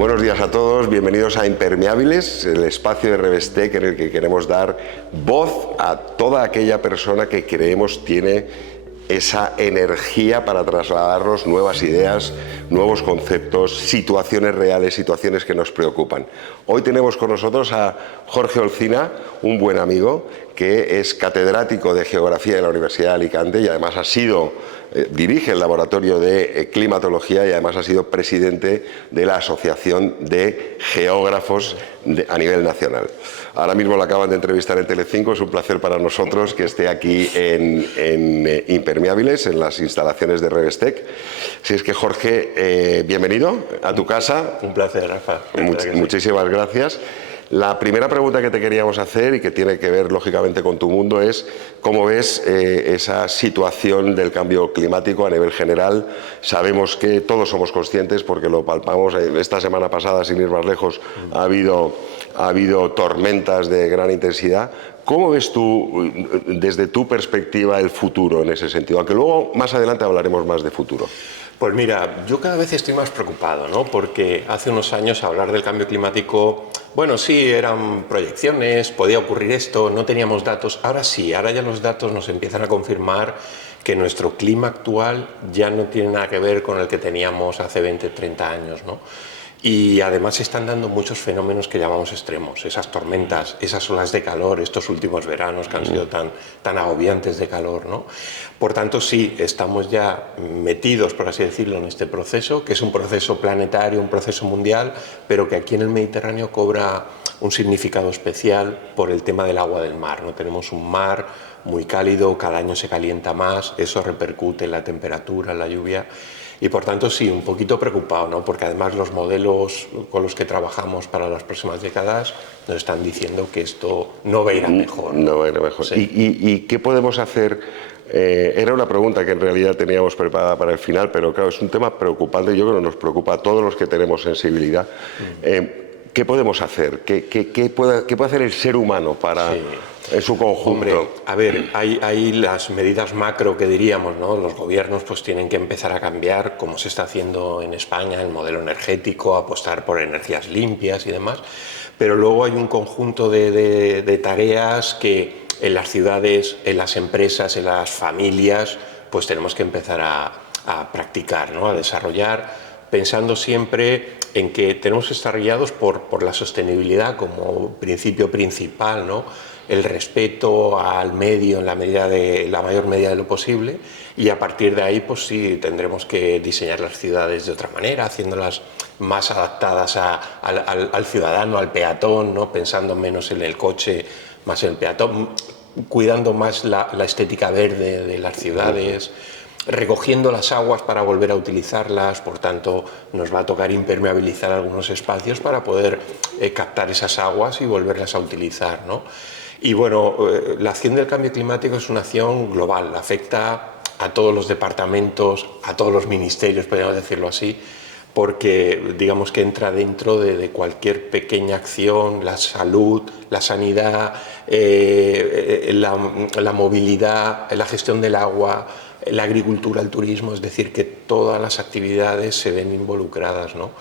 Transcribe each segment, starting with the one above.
Buenos días a todos, bienvenidos a Impermeables, el espacio de Revestec en el que queremos dar voz a toda aquella persona que creemos tiene esa energía para trasladarnos nuevas ideas, nuevos conceptos, situaciones reales, situaciones que nos preocupan. Hoy tenemos con nosotros a Jorge Olcina, un buen amigo, que es catedrático de Geografía de la Universidad de Alicante y además dirige el laboratorio de climatología y además ha sido presidente de la Asociación de Geógrafos a nivel nacional. Ahora mismo lo acaban de entrevistar en Telecinco, es un placer para nosotros que esté aquí en Impermeables, en las instalaciones de Revestec. Así es que Jorge, bienvenido a tu casa. Un placer, Rafa. Muchísimas gracias. La primera pregunta que te queríamos hacer y que tiene que ver lógicamente con tu mundo es ¿cómo ves esa situación del cambio climático a nivel general? Sabemos que todos somos conscientes porque lo palpamos. Esta semana pasada, sin ir más lejos, ha habido tormentas de gran intensidad. ¿Cómo ves tú, desde tu perspectiva, el futuro en ese sentido? Aunque luego, más adelante, hablaremos más de futuro. Pues mira, yo cada vez estoy más preocupado, ¿no? Porque hace unos años hablar del cambio climático, bueno, sí, eran proyecciones, podía ocurrir esto, no teníamos datos. Ahora sí, ahora ya los datos nos empiezan a confirmar que nuestro clima actual ya no tiene nada que ver con el que teníamos hace 20, 30 años, ¿no? Y además se están dando muchos fenómenos que llamamos extremos, esas tormentas, esas olas de calor, estos últimos veranos que han sido tan agobiantes de calor, ¿no? Por tanto, sí, estamos ya metidos, por así decirlo, en este proceso, que es un proceso planetario, un proceso mundial, pero que aquí en el Mediterráneo cobra un significado especial por el tema del agua del mar, ¿no? Tenemos un mar muy cálido, cada año se calienta más, eso repercute en la temperatura, en la lluvia. Y por tanto sí, un poquito preocupado, ¿no? Porque además los modelos con los que trabajamos para las próximas décadas nos están diciendo que esto no va a ir a mejor. No va a ir a mejor. Sí. ¿Y qué podemos hacer? Era una pregunta que en realidad teníamos preparada para el final, pero claro, es un tema preocupante. Yo creo que nos preocupa a todos los que tenemos sensibilidad. ¿Qué podemos hacer? ¿Qué puede hacer el ser humano para... Sí. En su conjunto. Hombre, a ver, hay las medidas macro que diríamos, ¿no? Los gobiernos pues tienen que empezar a cambiar, como se está haciendo en España, el modelo energético, apostar por energías limpias y demás, pero luego hay un conjunto de tareas que en las ciudades, en las empresas, en las familias, pues tenemos que empezar a practicar, ¿no? A desarrollar, pensando siempre en que tenemos que estar guiados por la sostenibilidad como principio principal, ¿no? El respeto al medio en la mayor medida de lo posible, y a partir de ahí pues sí tendremos que diseñar las ciudades de otra manera, haciéndolas más adaptadas al ciudadano, al peatón, ¿no? Pensando menos en el coche, más en el peatón, cuidando más la estética verde de las ciudades, recogiendo las aguas para volver a utilizarlas. Por tanto, nos va a tocar impermeabilizar algunos espacios para poder captar esas aguas y volverlas a utilizar, ¿no? Y bueno, la acción del cambio climático es una acción global, afecta a todos los departamentos, a todos los ministerios, podríamos decirlo así, porque digamos que entra dentro de cualquier pequeña acción, la salud, la sanidad, la movilidad, la gestión del agua, la agricultura, el turismo, es decir, que todas las actividades se ven involucradas, ¿no?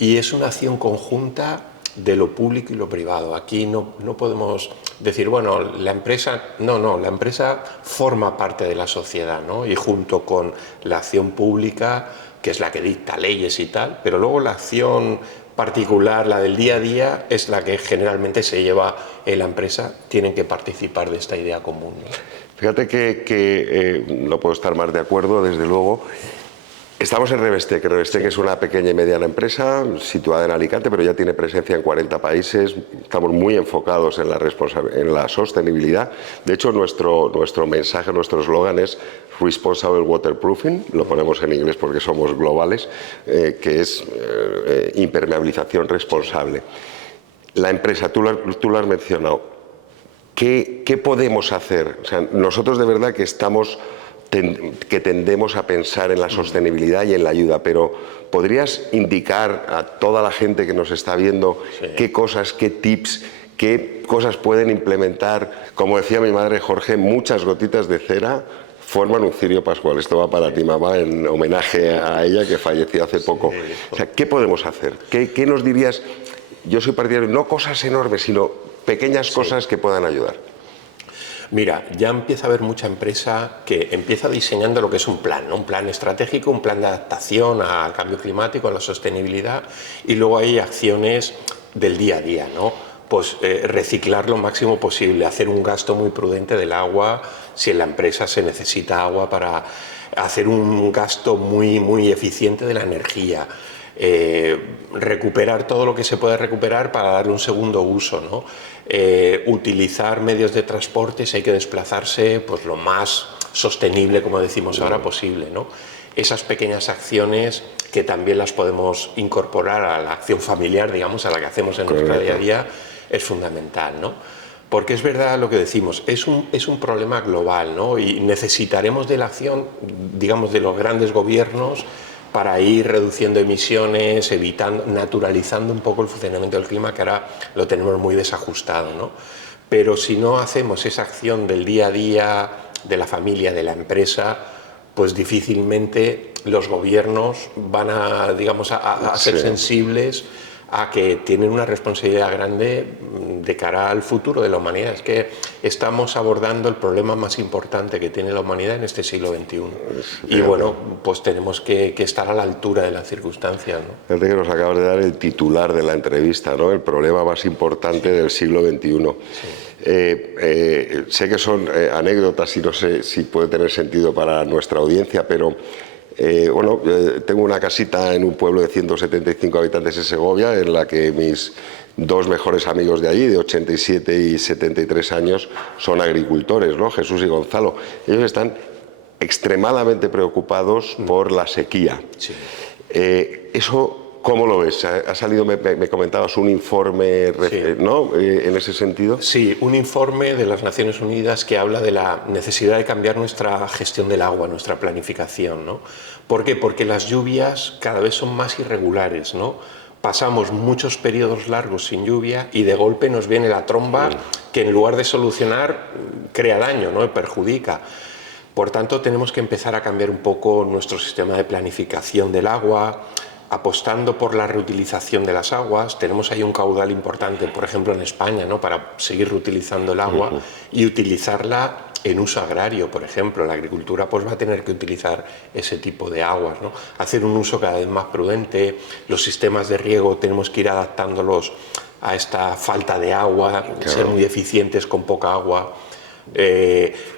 Y es una acción conjunta de lo público y lo privado. Aquí no podemos decir, bueno, la empresa... No, la empresa forma parte de la sociedad, ¿no? Y junto con la acción pública, que es la que dicta leyes y tal, pero luego la acción particular, la del día a día, es la que generalmente se lleva en la empresa. Tienen que participar de esta idea común, ¿no? Fíjate que no puedo estar más de acuerdo, desde luego. Estamos en Revestec. Revestec es una pequeña y mediana empresa situada en Alicante, pero ya tiene presencia en 40 países. Estamos muy enfocados en la sostenibilidad. De hecho, nuestro mensaje, nuestro eslogan es Responsible Waterproofing, lo ponemos en inglés porque somos globales, que es impermeabilización responsable. La empresa, tú lo has mencionado. ¿Qué podemos hacer? O sea, nosotros de verdad que tendemos a pensar en la sostenibilidad y en la ayuda, pero ¿podrías indicar a toda la gente que nos está viendo qué cosas, qué tips, qué cosas pueden implementar? Como decía mi madre, Jorge, muchas gotitas de cera forman un cirio pascual. Esto va para ti, mamá, en homenaje a ella que falleció hace poco. O sea, ¿qué podemos hacer? ¿Qué nos dirías? Yo soy partidario, no cosas enormes, sino pequeñas cosas que puedan ayudar. Mira, ya empieza a haber mucha empresa que empieza diseñando lo que es un plan, ¿no? Un plan estratégico, un plan de adaptación al cambio climático, a la sostenibilidad, y luego hay acciones del día a día, ¿no? Pues reciclar lo máximo posible, hacer un gasto muy prudente del agua, si en la empresa se necesita agua, para hacer un gasto muy eficiente de la energía. Recuperar todo lo que se puede recuperar para darle un segundo uso, ¿no? Utilizar medios de transporte si hay que desplazarse pues lo más sostenible, como decimos ahora, posible, ¿no? Esas pequeñas acciones que también las podemos incorporar a la acción familiar, digamos, a la que hacemos en nuestro día a día, es fundamental, ¿no? Porque es verdad lo que decimos, es un problema global, ¿no? Y necesitaremos de la acción, digamos, de los grandes gobiernos para ir reduciendo emisiones, evitando, naturalizando un poco el funcionamiento del clima, que ahora lo tenemos muy desajustado, ¿no? Pero si no hacemos esa acción del día a día, de la familia, de la empresa, pues difícilmente los gobiernos van a, digamos, a ser sensibles a que tienen una responsabilidad grande de cara al futuro de la humanidad. Es que estamos abordando el problema más importante que tiene la humanidad en este siglo XXI. Y bueno, pues tenemos que estar a la altura de las circunstancias, ¿no? Enrique, nos acabas de dar el titular de la entrevista, ¿no? El problema más importante del siglo XXI. Sé que son anécdotas y no sé si puede tener sentido para nuestra audiencia, pero tengo una casita en un pueblo de 175 habitantes en Segovia, en la que mis dos mejores amigos de allí, de 87 y 73 años, son agricultores, ¿no? Jesús y Gonzalo. Ellos están extremadamente preocupados por la sequía. Sí. Eso, ¿cómo lo ves? Ha salido, me comentabas, un informe, ¿no? En ese sentido. Sí, un informe de las Naciones Unidas que habla de la necesidad de cambiar nuestra gestión del agua, nuestra planificación, ¿no? ¿Por qué? Porque las lluvias cada vez son más irregulares, ¿no? Pasamos muchos periodos largos sin lluvia y de golpe nos viene la tromba que en lugar de solucionar crea daño, ¿no? Y perjudica. Por tanto, tenemos que empezar a cambiar un poco nuestro sistema de planificación del agua, apostando por la reutilización de las aguas. Tenemos ahí un caudal importante, por ejemplo en España, ¿no? Para seguir reutilizando el agua y utilizarla en uso agrario, por ejemplo. La agricultura pues va a tener que utilizar ese tipo de aguas, ¿no? Hacer un uso cada vez más prudente. Los sistemas de riego tenemos que ir adaptándolos a esta falta de agua, ser muy eficientes con poca agua.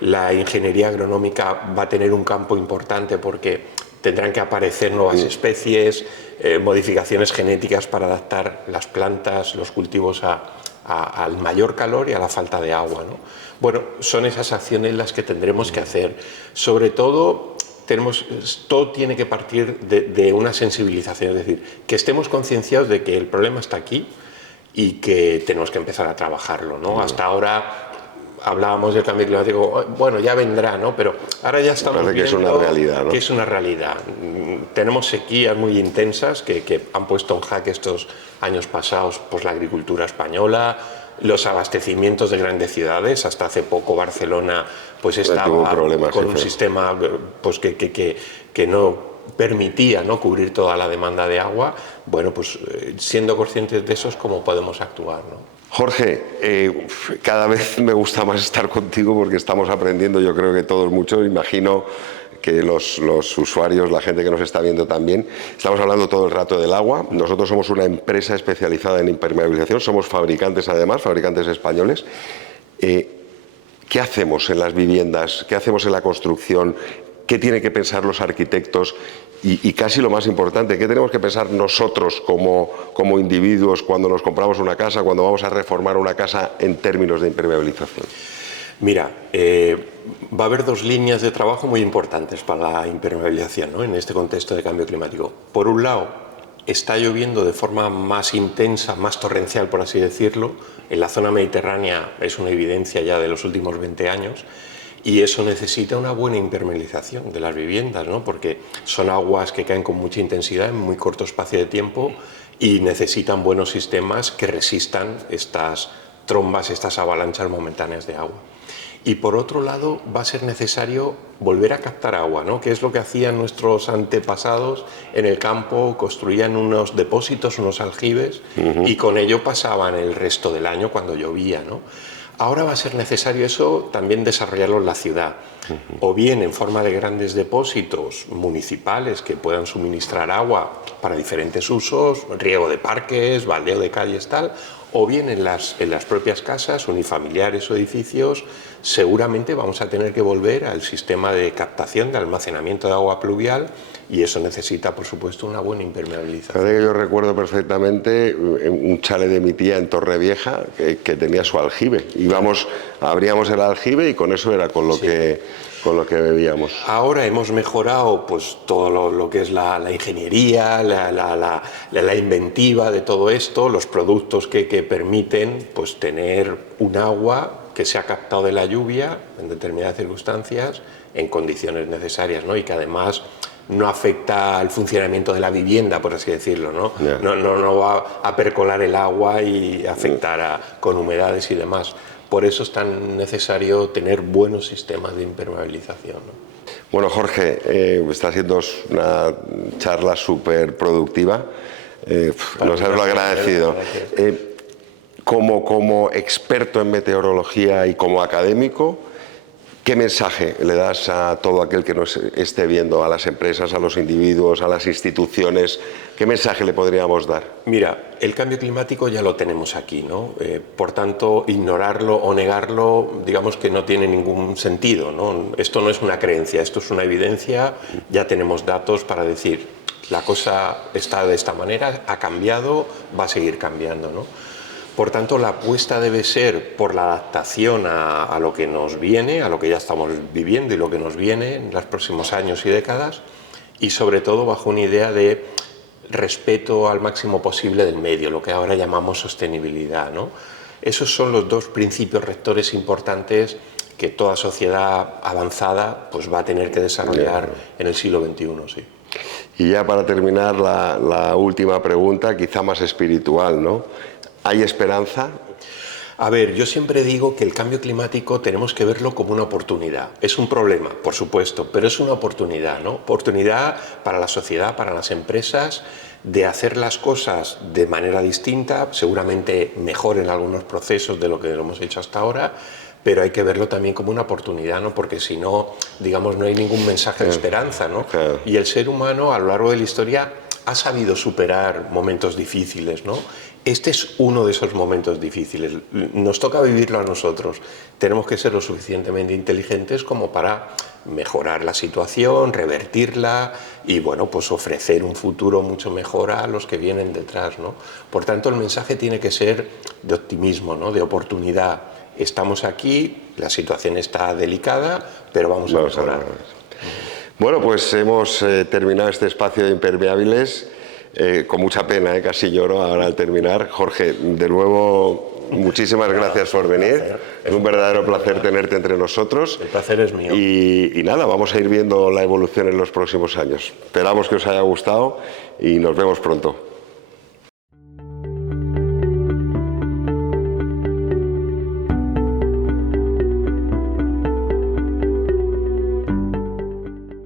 La ingeniería agronómica va a tener un campo importante porque tendrán que aparecer nuevas especies, modificaciones genéticas para adaptar las plantas, los cultivos al mayor calor y a la falta de agua, ¿no? Bueno, son esas acciones las que tendremos que hacer. Sobre todo, todo tiene que partir de una sensibilización, es decir, que estemos concienciados de que el problema está aquí y que tenemos que empezar a trabajarlo, ¿no? Hasta ahora hablábamos del cambio climático, bueno, ya vendrá, ¿no? Pero ahora ya estamos viendo que es una realidad, ¿no? Que es una realidad. Tenemos sequías muy intensas que han puesto en jaque estos años pasados pues la agricultura española, los abastecimientos de grandes ciudades. Hasta hace poco Barcelona pues estaba con un sistema pues que no permitía, ¿no?, cubrir toda la demanda de agua. Bueno, pues siendo conscientes de eso es como podemos actuar, ¿no? Jorge, cada vez me gusta más estar contigo porque estamos aprendiendo, yo creo que todos mucho, imagino que los usuarios, la gente que nos está viendo también. Estamos hablando todo el rato del agua. Nosotros somos una empresa especializada en impermeabilización, somos fabricantes además, fabricantes españoles. ¿Qué hacemos en las viviendas? ¿Qué hacemos en la construcción? ¿Qué tienen que pensar los arquitectos? Y casi lo más importante, ¿qué tenemos que pensar nosotros como individuos cuando nos compramos una casa, cuando vamos a reformar una casa en términos de impermeabilización? Mira, va a haber dos líneas de trabajo muy importantes para la impermeabilización, ¿no?, en este contexto de cambio climático. Por un lado, está lloviendo de forma más intensa, más torrencial, por así decirlo. En la zona mediterránea es una evidencia ya de los últimos 20 años. Y eso necesita una buena impermeabilización de las viviendas, ¿no?, porque son aguas que caen con mucha intensidad en muy corto espacio de tiempo y necesitan buenos sistemas que resistan estas trombas, estas avalanchas momentáneas de agua. Y por otro lado, va a ser necesario volver a captar agua, ¿no? Que es lo que hacían nuestros antepasados en el campo, construían unos depósitos, unos aljibes, y con ello pasaban el resto del año cuando llovía, ¿no? Ahora va a ser necesario eso también desarrollarlo en la ciudad, o bien en forma de grandes depósitos municipales que puedan suministrar agua para diferentes usos, riego de parques, baldeo de calles, tal, o bien en las propias casas, unifamiliares o edificios. Seguramente vamos a tener que volver al sistema de captación, de almacenamiento de agua pluvial, y eso necesita, por supuesto, una buena impermeabilización. Parece que yo recuerdo perfectamente un chalet de mi tía en Torrevieja que tenía su aljibe. Íbamos, abríamos el aljibe y con eso era con lo que bebíamos. Ahora hemos mejorado pues todo lo que es la ingeniería, la inventiva de todo esto, los productos que permiten pues tener un agua que se ha captado de la lluvia en determinadas circunstancias en condiciones necesarias, ¿no? Y que además no afecta al funcionamiento de la vivienda, por así decirlo, ¿no? Yeah. No va a percolar el agua y afectar con humedades y demás. Por eso es tan necesario tener buenos sistemas de impermeabilización, ¿no? Bueno, Jorge, está siendo una charla súper productiva. Nos has lo agradecido. Como experto en meteorología y como académico, ¿qué mensaje le das a todo aquel que nos esté viendo, a las empresas, a los individuos, a las instituciones? ¿Qué mensaje le podríamos dar? Mira, el cambio climático ya lo tenemos aquí, ¿no? Por tanto, ignorarlo o negarlo, digamos que no tiene ningún sentido, ¿no? Esto no es una creencia, esto es una evidencia, ya tenemos datos para decir, la cosa está de esta manera, ha cambiado, va a seguir cambiando, ¿no? Por tanto, la apuesta debe ser por la adaptación a lo que nos viene, a lo que ya estamos viviendo y lo que nos viene en los próximos años y décadas, y sobre todo bajo una idea de respeto al máximo posible del medio, lo que ahora llamamos sostenibilidad, ¿no? Esos son los dos principios rectores importantes que toda sociedad avanzada pues, va a tener que desarrollar en el siglo XXI, sí. Y ya para terminar, la última pregunta, quizá más espiritual, ¿no? ¿Hay esperanza? A ver, yo siempre digo que el cambio climático tenemos que verlo como una oportunidad. Es un problema, por supuesto, pero es una oportunidad, ¿no? Oportunidad para la sociedad, para las empresas, de hacer las cosas de manera distinta, seguramente mejor en algunos procesos de lo que lo hemos hecho hasta ahora, pero hay que verlo también como una oportunidad, ¿no? Porque si no, digamos, no hay ningún mensaje de esperanza, ¿no? Claro. Y el ser humano a lo largo de la historia ha sabido superar momentos difíciles, ¿no? Este es uno de esos momentos difíciles. Nos toca vivirlo a nosotros. Tenemos que ser lo suficientemente inteligentes como para mejorar la situación, revertirla y, bueno, pues ofrecer un futuro mucho mejor a los que vienen detrás, ¿no? Por tanto, el mensaje tiene que ser de optimismo, ¿no? De oportunidad. Estamos aquí, la situación está delicada, pero vamos a mejorar. Bueno, pues hemos terminado este espacio de impermeables. Con mucha pena, casi lloro ahora al terminar. Jorge, de nuevo, muchísimas gracias por venir. Es un verdadero placer tenerte entre nosotros. El placer es mío. Y nada, vamos a ir viendo la evolución en los próximos años. Esperamos que os haya gustado y nos vemos pronto.